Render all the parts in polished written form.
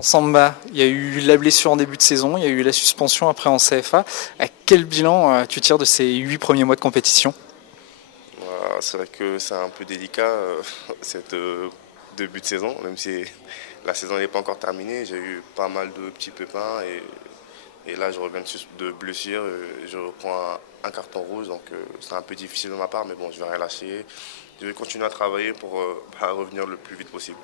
En Samba, il y a eu la blessure en début de saison, il y a eu la suspension après en CFA. À quel bilan tu tires de ces 8 premiers mois de compétition? C'est vrai que c'est un peu délicat cette début de saison, même si la saison n'est pas encore terminée. J'ai eu pas mal de petits pépins et là je reviens de blessure. Je reprends un carton rouge, donc c'est un peu difficile de ma part, mais bon, je vais rien lâcher. Je vais continuer à travailler pour revenir le plus vite possible.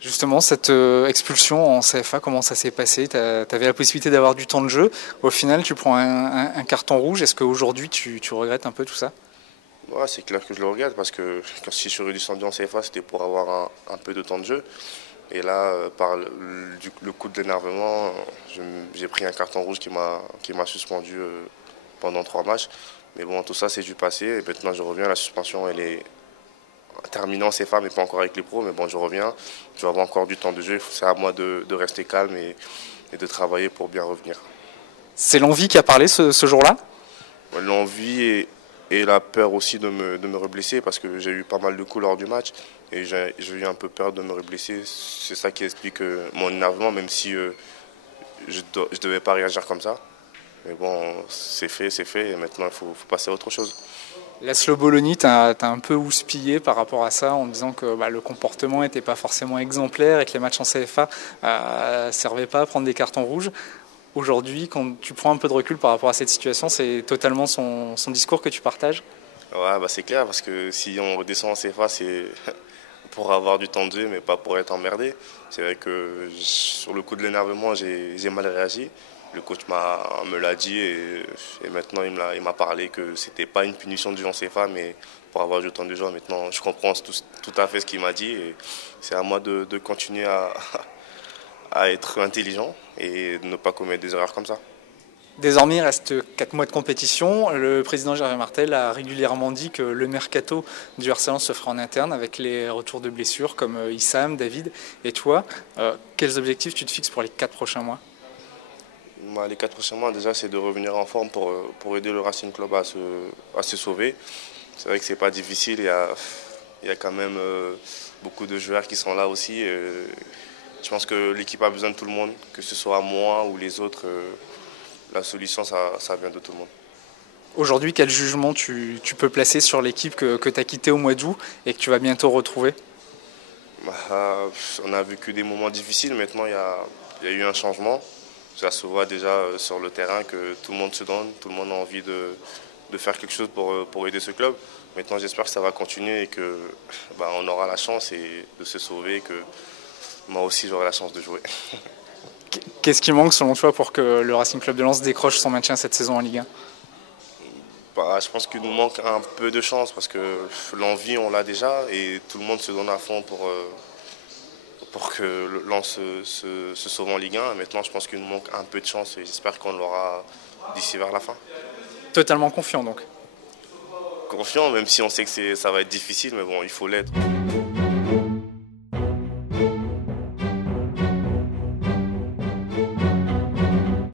Justement, cette expulsion en CFA, comment ça s'est passé? Tu avais la possibilité d'avoir du temps de jeu. Au final, tu prends un carton rouge. Est-ce qu'aujourd'hui, tu regrettes un peu tout ça? Ouais, c'est clair que je le regarde parce que si je suis redescendu en CFA, c'était pour avoir un peu de temps de jeu. Et là, par le coup de l'énervement, j'ai pris un carton rouge qui m'a suspendu pendant 3 matchs. Mais bon, tout ça, c'est du passé. Et maintenant, je reviens. La suspension, elle est terminée en CFA, mais pas encore avec les pros. Mais bon, je reviens. Je vais avoir encore du temps de jeu. C'est à moi de rester calme et de travailler pour bien revenir. C'est l'envie qui a parlé ce jour-là? L'envie et la peur aussi de me reblesser parce que j'ai eu pas mal de coups lors du match et j'ai eu un peu peur de me reblesser. C'est ça qui explique mon énervement, même si je ne devais pas réagir comme ça. Mais bon, c'est fait et maintenant il faut passer à autre chose. Laszlo Bologna t'as un peu houspillé par rapport à ça en disant que le comportement n'était pas forcément exemplaire et que les matchs en CFA ne servaient pas à prendre des cartons rouges. Aujourd'hui, quand tu prends un peu de recul par rapport à cette situation, c'est totalement son discours que tu partages? Ouais, bah c'est clair parce que si on redescend en CFA, c'est pour avoir du temps de jeu mais pas pour être emmerdé. C'est vrai que sur le coup de l'énervement, j'ai mal réagi. Le coach me l'a dit et maintenant il m'a parlé que c'était pas une punition du jeu en CFA mais pour avoir du temps de jeu. Maintenant, je comprends tout à fait ce qu'il m'a dit et c'est à moi de continuer à être intelligent et de ne pas commettre des erreurs comme ça. Désormais, il reste 4 mois de compétition. Le président Gervais Martel a régulièrement dit que le mercato du RC se fera en interne avec les retours de blessures comme Issam, David et toi. Quels objectifs tu te fixes pour les 4 prochains mois? Les 4 prochains mois, déjà, c'est de revenir en forme pour aider le Racing Club à se sauver. C'est vrai que c'est pas difficile, il y a quand même beaucoup de joueurs qui sont là aussi. Je pense que l'équipe a besoin de tout le monde, que ce soit moi ou les autres. La solution, ça vient de tout le monde. Aujourd'hui, quel jugement tu peux placer sur l'équipe que tu as quittée au mois d'août et que tu vas bientôt retrouver? On a vécu des moments difficiles, maintenant il y a eu un changement. Ça se voit déjà sur le terrain que tout le monde se donne, tout le monde a envie de faire quelque chose pour aider ce club. Maintenant, j'espère que ça va continuer et que on aura la chance de se sauver, que moi aussi j'aurai la chance de jouer. Qu'est-ce qui manque selon toi pour que le Racing Club de Lens décroche son maintien cette saison en Ligue 1? Je pense qu'il nous manque un peu de chance parce que l'envie, on l'a déjà et tout le monde se donne à fond pour que le Lens se sauve en Ligue 1. Maintenant, je pense qu'il nous manque un peu de chance et j'espère qu'on l'aura d'ici vers la fin. Totalement confiant donc? Confiant, même si on sait que ça va être difficile, mais bon, il faut l'être.